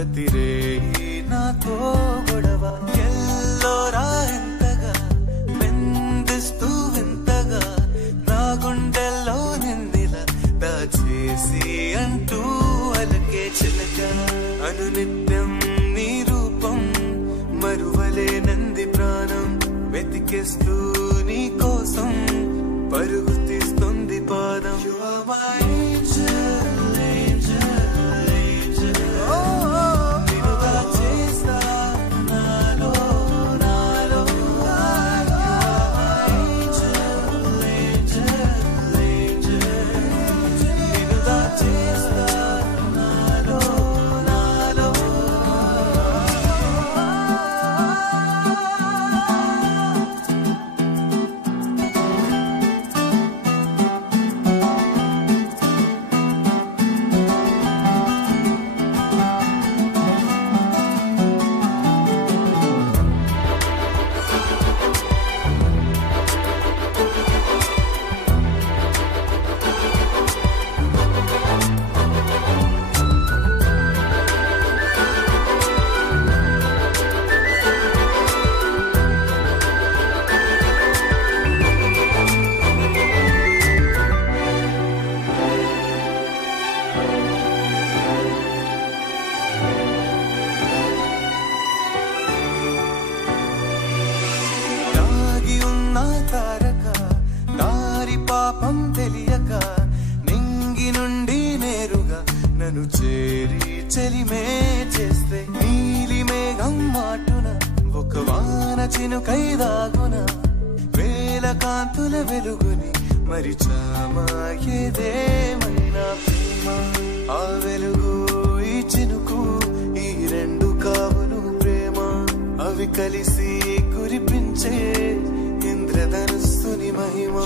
ప్రతిరే నాతో గొడవ ఎల్లోరా ఎంతగా మెందిస్తూ వింతగా నా గుండెల్లో నిందిలా దాచేసి అంటూ అలకే చిలక అనునిత్యం నీ రూపం మరువలే నంది ప్రాణం వెతికేస్తూ నీ కోసం పరుగు తీస్తుంది పాదం పాపం తెలియక నింగి నుండి నేరుగా నన్ను చేరి చెలిమే చేస్తే నీలి మేఘం మాటున ఒక వాన చినుకై దాగున వేల కాంతుల వెలుగుని మరిచామా ఏదేమైనా ప్రేమ ఆ వెలుగు ఈ చినుకు ఈ రెండు కావును ప్రేమ అవి కలిసి కురిపించే ఇంద్రధనుస్సుని మహిమ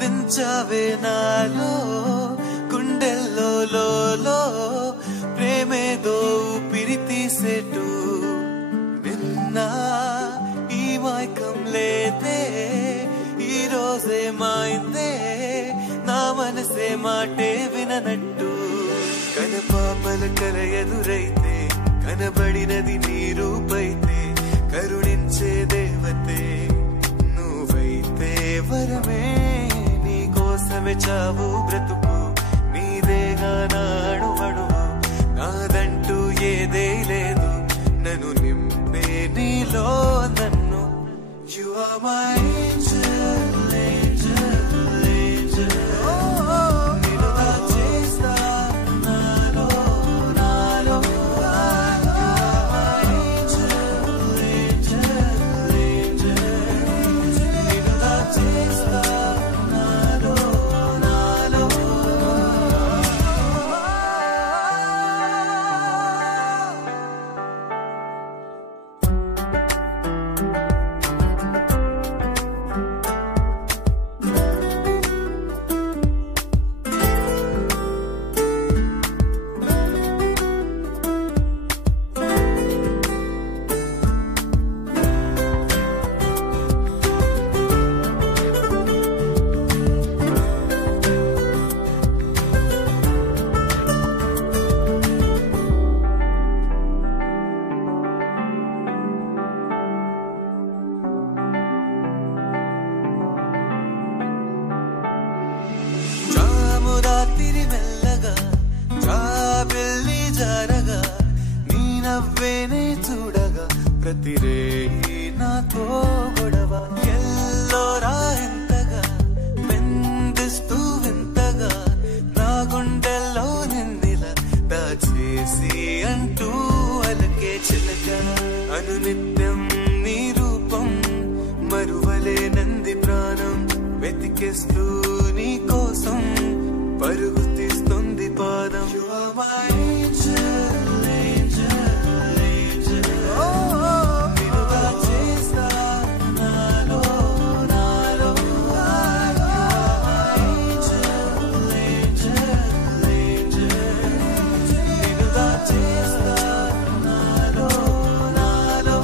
దించావే నాలో గుండెల్లో ప్రేమేదో ఊపిరి తీసేటు నిన్న ఈ మైకం లేదే ఈ రోజే మాయిందే నా మనసే మాటే విననట్టు కనపాపల కల ఎదురైతే కనబడినది నీ రూపైతే కరుణించే దేవతే నువ్వైతే వరమే నీ కోసమే చావు బ్రతుకు నీదేగా నాడు అడుగు నాదంటూ ఏదే లేదు నన్ను నింపే నీలో నన్ను You are my angel, angel, angel. నిన్ను దాచేస్తా నాలో నాలో రాత్రి మెల్లగా జాబిల్లి జారగా నీ నవ్వేనే చూడగా ప్రతిరే నాతో గొడవ ఎల్లోరా ఎంతగా మెందిస్తూ వింతగా నా గుండెల్లో నిందిలా దాచేసి అంటూ అలకే చిలక అనునిత్యం నీ రూపం మరువలే నంది వెతికేస్తూ నీ కోసం పరుగు తీస్తుంది పాదం. You are my angel, angel, angel. నిన్నుగా చేస్తా నాలో నాలో. You are my angel, angel, angel. నిన్నుగా చేస్తా నాలో నాలో.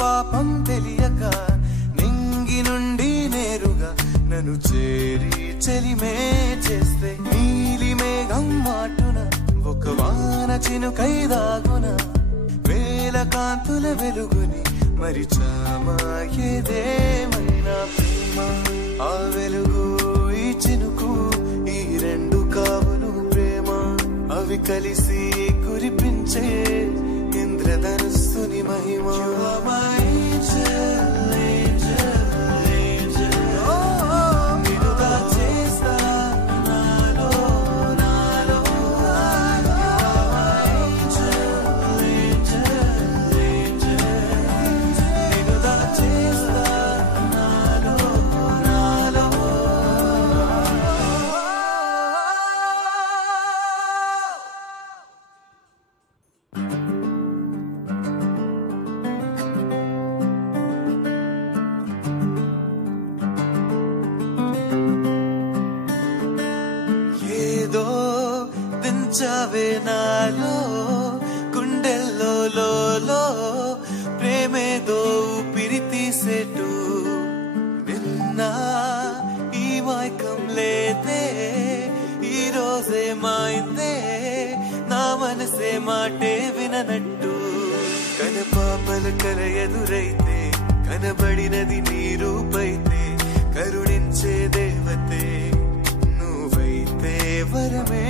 పాపం తెలియక నింగి నుండి నేరుగా నన్ను చేరి చెలిమే చేస్తే నీలి మేఘం మాటున ఒక వాన చినుకై దాగున వేల కాంతుల వెలుగుని మరిచామా ఏదేమైనా ప్రేమ. ఆ వెలుగు ఈ చినుకు ఈ రెండు కావును ప్రేమ. అవి కలిసి కురిపించే ఇంద్రధనుస్సుని మహిమ. You are my angel, angel, angel. నిన్నుగా చేస్తా నాలో నాలో. You are my angel, angel, angel. నిన్నుగా చేస్తా నాలో నాలో. ఏదో దించావే నాలో గుండెల్లో లో ప్రేమేదో ఊపిరి తీసేటు. నిన్న ఈ మైకం లేదే ఈ రోజే మాయిందే నా మనసే మాటే విననట్టు. కనపాపల కల ఎదురైతే కనబడినది నీ రూపైతే కరుణించే దేవతే నువ్వైతే వరమే.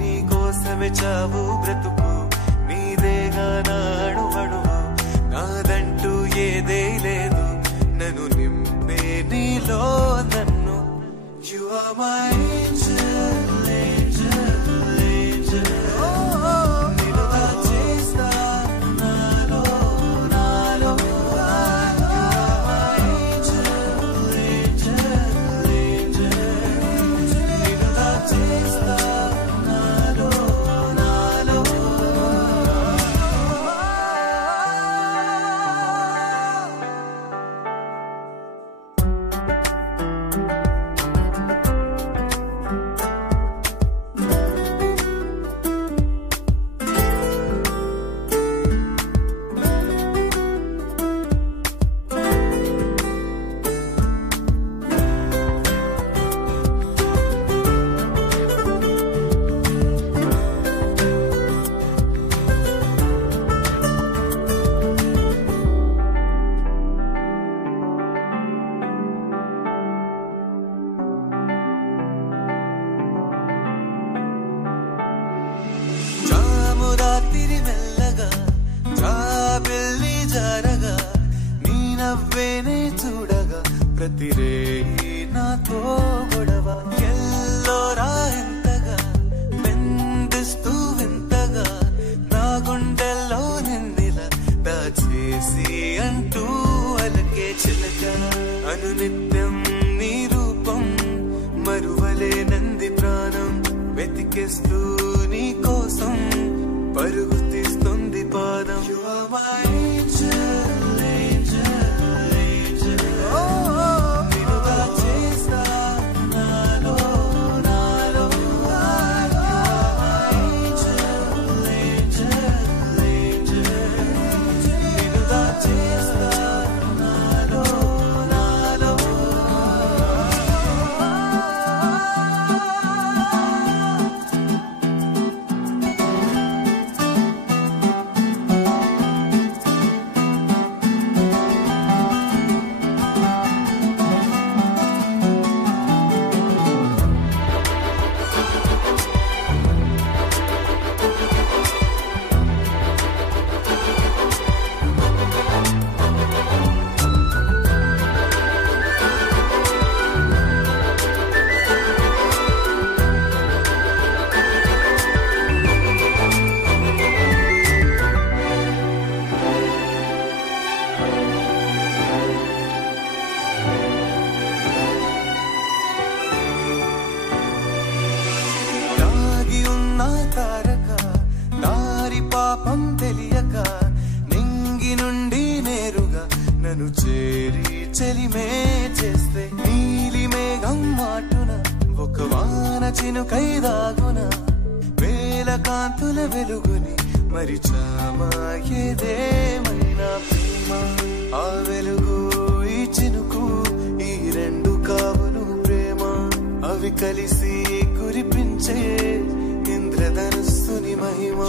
నీ కోసమే చావు బ్రతుకు నీదేగా నాడు అడుగు. నాదంటూ ఏదే లేదు నన్ను నింపే నీలో నన్ను. You are my angel, angel, angel. నిన్నుగా చేస్తా నాలో నాలో. You are my angel, angel, angel. నిన్నుగా చేస్తా నాలో నాలో. జామురాతిరి మెల్లగా జాబిల్లి జారగా నీ నవ్వేనే చూడగా ప్రతిరే నాతో గొడవ. ఎల్లోరా ఎంతగా వెందిస్తూ వింతగా నా గుండెల్లో నిన్నిలా దాచేసి అంటూ అలకే చిలక. అనునిత్యం నీ రూపం మరువలేనంది ప్రాణం. వెతికేస్తూ నీ కోసం పరుగు తీస్తుంది పాదం. You are my angel, angel, angel. నిన్నుగా చేస్తా నాలో ఉరిమే చేస్తే నీలి మేఘం మాటున ఒక వాన చినుకైదాగున వేల కాంతుల వెలుగుని మరిచామా ఏదేమైనా ప్రేమ ఆ వెలుగు ఈ చినుకు ఈ రెండు కావును ప్రేమ అవి కలిసి కురిపించే ఇంద్రధనుస్సుని మహిమ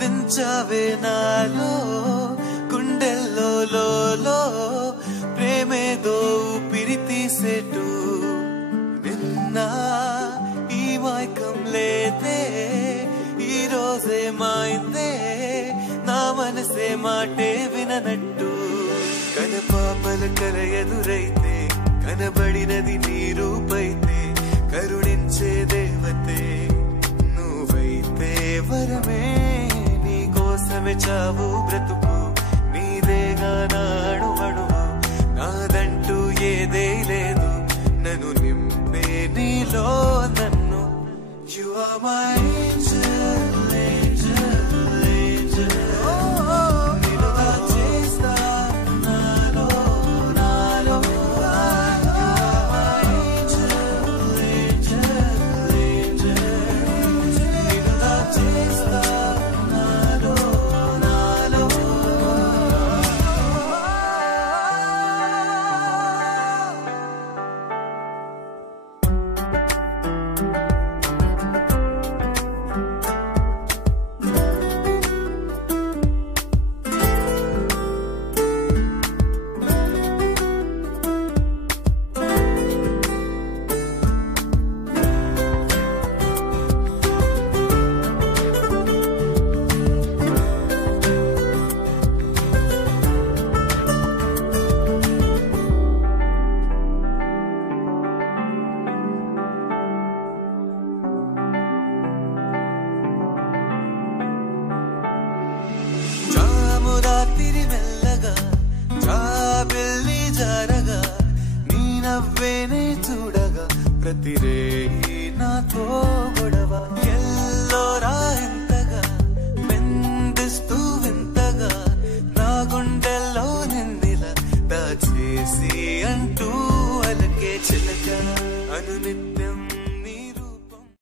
దించావే నాలో గుండెల్లో ప్రేమేదో ఊపిరి తీసేటు నిన్న ఈ మైకం లేదే ఈ రోజే మాయిందే నా మనసే మాటే విననట్టు కనపాపల కల ఎదురైతే కనబడినది నీ రూపైతే కరుణించే దేవతే నువ్వైతే వరమే నీ కోసమే చావు బ్రతుకు నీదేగా నాడు అడుగు నాదంటూ ఏదే లేదు నన్ను నింపే నీలో నన్ను You are my angel, angel, angel. నిన్ను దాచేస్తా నాలో నాలో You are my angel, angel, angel. నిన్ను దాచేస్తా నాలో నాలో రాత్రి మెల్లగా జాబిల్లి జారగా నీ నవ్వేనే చూడగా ప్రతిరే నాతో